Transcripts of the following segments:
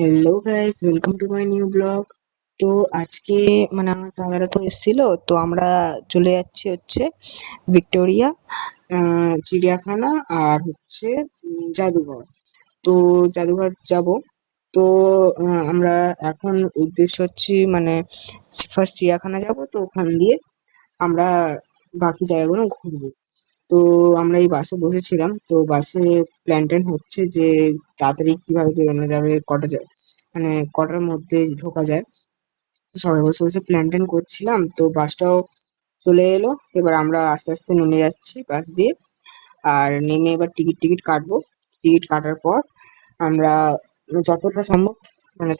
Hello guys, welcome to my new blog. তো আজকে আমার দাদারা তো এসেছিল, তো আমরা চলে যাচ্ছি হচ্ছে ভিক্টোরিয়া, চিড়িয়াখানা আর হচ্ছে জাদুঘর। তো জাদুঘর যাব। তো আমরা এখন উদ্দেশ্য হচ্ছে ফার্স্ট চিড়িয়াখানা যাব, তো ওখান দিয়ে আমরা বাকি জায়গাগুলো ঘুরবো। তো আমরা এই বাসে বসেছিলাম, তো বাসে প্ল্যান ট্যান হচ্ছে যে তাড়াতাড়ি কিভাবে বেরোনো যাবে, কটার মধ্যে ঢোকা যায়। তো সবাই বসে বসে প্ল্যান ট্যান করছিলাম, তো বাসটাও চলে এলো। এবার আমরা আস্তে আস্তে নেমে যাচ্ছি বাস দিয়ে। আর নেমে এবার টিকিট টিকিট কাটবো। টিকিট কাটার পর আমরা যতটা সম্ভব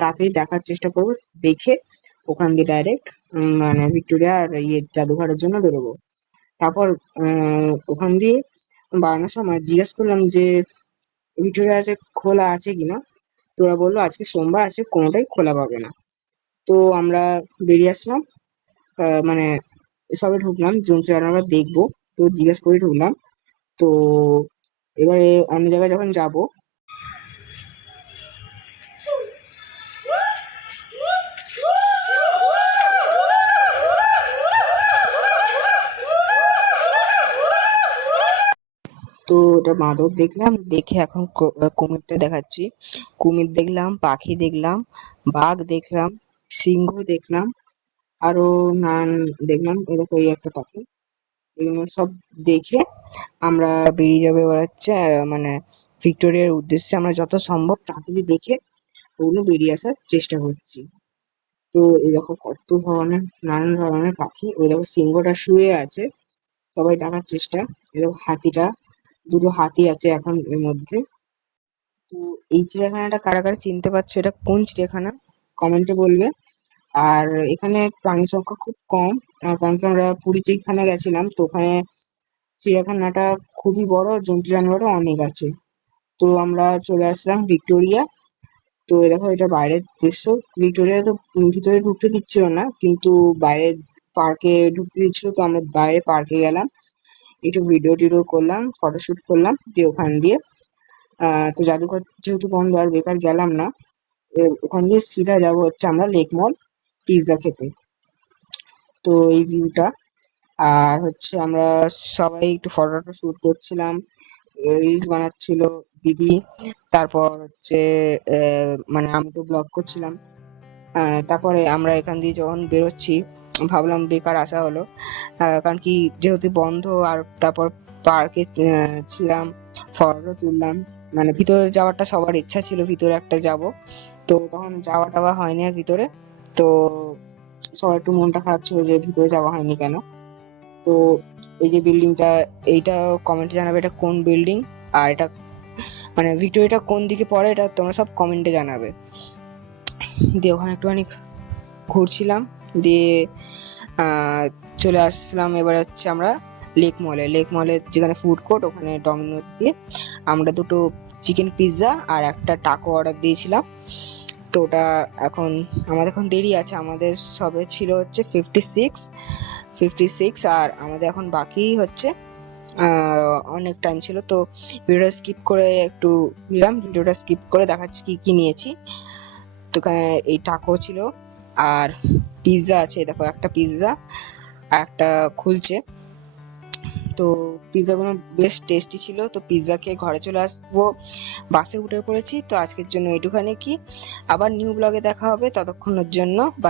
তাড়াতাড়ি দেখার চেষ্টা করবো, দেখে ওখান দিয়ে ডাইরেক্ট ভিক্টোরিয়া আর জাদুঘরের জন্য বেরোবো। তারপর ওখান দিয়ে বানানোর সময় জিজ্ঞেস করলাম যে ভিক্টোরিয়া আজকে খোলা আছে কিনা। তো ওরা বললো আজকে সোমবার আছে, কোনোটাই খোলা পাবে না। তো আমরা বেরিয়ে আসলাম। মানে সবে ঢুকলাম, জন্তু জানোয়ার দেখবো, তো জিজ্ঞেস করে ঢুকলাম। তো এবারে অন্য জায়গায় যখন যাব, তো ওটা বাঁদর দেখলাম, দেখে এখন কুমিরটা দেখাচ্ছি। কুমির দেখলাম, পাখি দেখলাম, বাঘ দেখলাম, সিংহ দেখলাম, আরো নানান দেখলাম। এই দেখো, এই একটা পাখি। এগুলো সব দেখে আমরা বেরিয়ে যাবো। এবার হচ্ছে ভিক্টোরিয়ার উদ্দেশ্যে আমরা যত সম্ভব তাড়াতাড়ি দেখে ওগুলো বেরিয়ে আসার চেষ্টা করছি। তো এই দেখো কত ধরনের, নানান ধরনের পাখি। ওই দেখো সিংহটা শুয়ে আছে, সবাই ডাকার চেষ্টা। এই দেখো হাতিটা, দুটো হাতি আছে এখন এর মধ্যে। তো এই চিড়িয়াখানাটা কারা কারা চিনতে পারছো, এটা কোন চিড়িয়াখানা, কমেন্টে বলবে। আর এখানে প্রাণী সংখ্যা খুব কম, কারণ কি আমরা পুরী যেখানে গেছিলাম, তো ওখানে চিড়িয়াখানাটা খুবই বড়, জন্তু জানোয়ারও অনেক আছে। তো আমরা চলে আসলাম ভিক্টোরিয়া। তো এই দেখো, এটা বাইরের দৃশ্য। ভিক্টোরিয়া তো ভিতরে ঢুকতে দিচ্ছিল না, কিন্তু বাইরে পার্কে ঢুকতে দিচ্ছিল। তো আমরা বাইরে পার্কে গেলাম, একটু ভিডিও টিডিও করলাম, ফটোশুট করলাম, দিয়ে ওখান দিয়ে তো জাদুঘর যেহেতু বন্ধ, আর বেকার গেলাম না। ওখান দিয়ে সিধা যাবো হচ্ছে আমরা লেক মল পিৎজা খেতে। তো এই ভিউটা, আর হচ্ছে আমরা সবাই একটু ফটো টটো শুট করছিলাম, রিলস বানাচ্ছিল দিদি। তারপর হচ্ছে আমি তো ব্লগ করছিলাম। তারপরে আমরা এখান দিয়ে যখন বেরোচ্ছি, ভাবলাম বেকার আসা হলো, কারণ কি যেহেতু বন্ধ। আর তারপর পার্কে ছিলাম, ফটো তুললাম। ভিতরে যাওয়াটা সবার ইচ্ছা ছিল, ভিতরে একটা যাব, তো তখন যাওয়া টাওয়া হয়নি আর ভিতরে। তো সবার একটু মনটা খারাপ ছিল যে ভিতরে যাওয়া হয়নি কেন। তো এই যে বিল্ডিংটা, এইটা কমেন্টে জানাবে এটা কোন বিল্ডিং, আর এটা ভিক্টোরিয়াটা কোন দিকে পড়ে, এটা তোমরা সব কমেন্টে জানাবে। দিয়ে ওখানে একটুখানি ঘুরছিলাম, দিয়ে আহ চলে আসলাম। এবার হচ্ছে আমরা লেক মলে যেখানে ফুড কোর্ট, ওখানে ডমিনোজ দিয়ে আমরা দুটো চিকেন পিৎজা আর একটা টাকো অর্ডার দিয়েছিলাম। তো ওটা এখন আমাদের এখন দেরি আছে, আমাদের সবে ছিল হচ্ছে 56, আর আমাদের এখন বাকি হচ্ছে অনেক টাইম ছিল। তো ভিডিওটা স্কিপ করে একটু নিলাম, ভিডিওটা স্কিপ করে দেখাচ্ছি কি কি নিয়েছি। তো এখানে এই টাকো ছিল, আর পিৎজা আছে, দেখো একটা পিৎজা একটা খুলছে। তো পিৎজাগুলো বেশ টেস্টি ছিল। তো পিৎজা খেয়ে ঘরে চলে আসবো, বাসে উঠে পড়েছি। তো আজকের জন্য এইটুখানি, কি আবার নিউ ব্লগে দেখা হবে, ততক্ষণের জন্য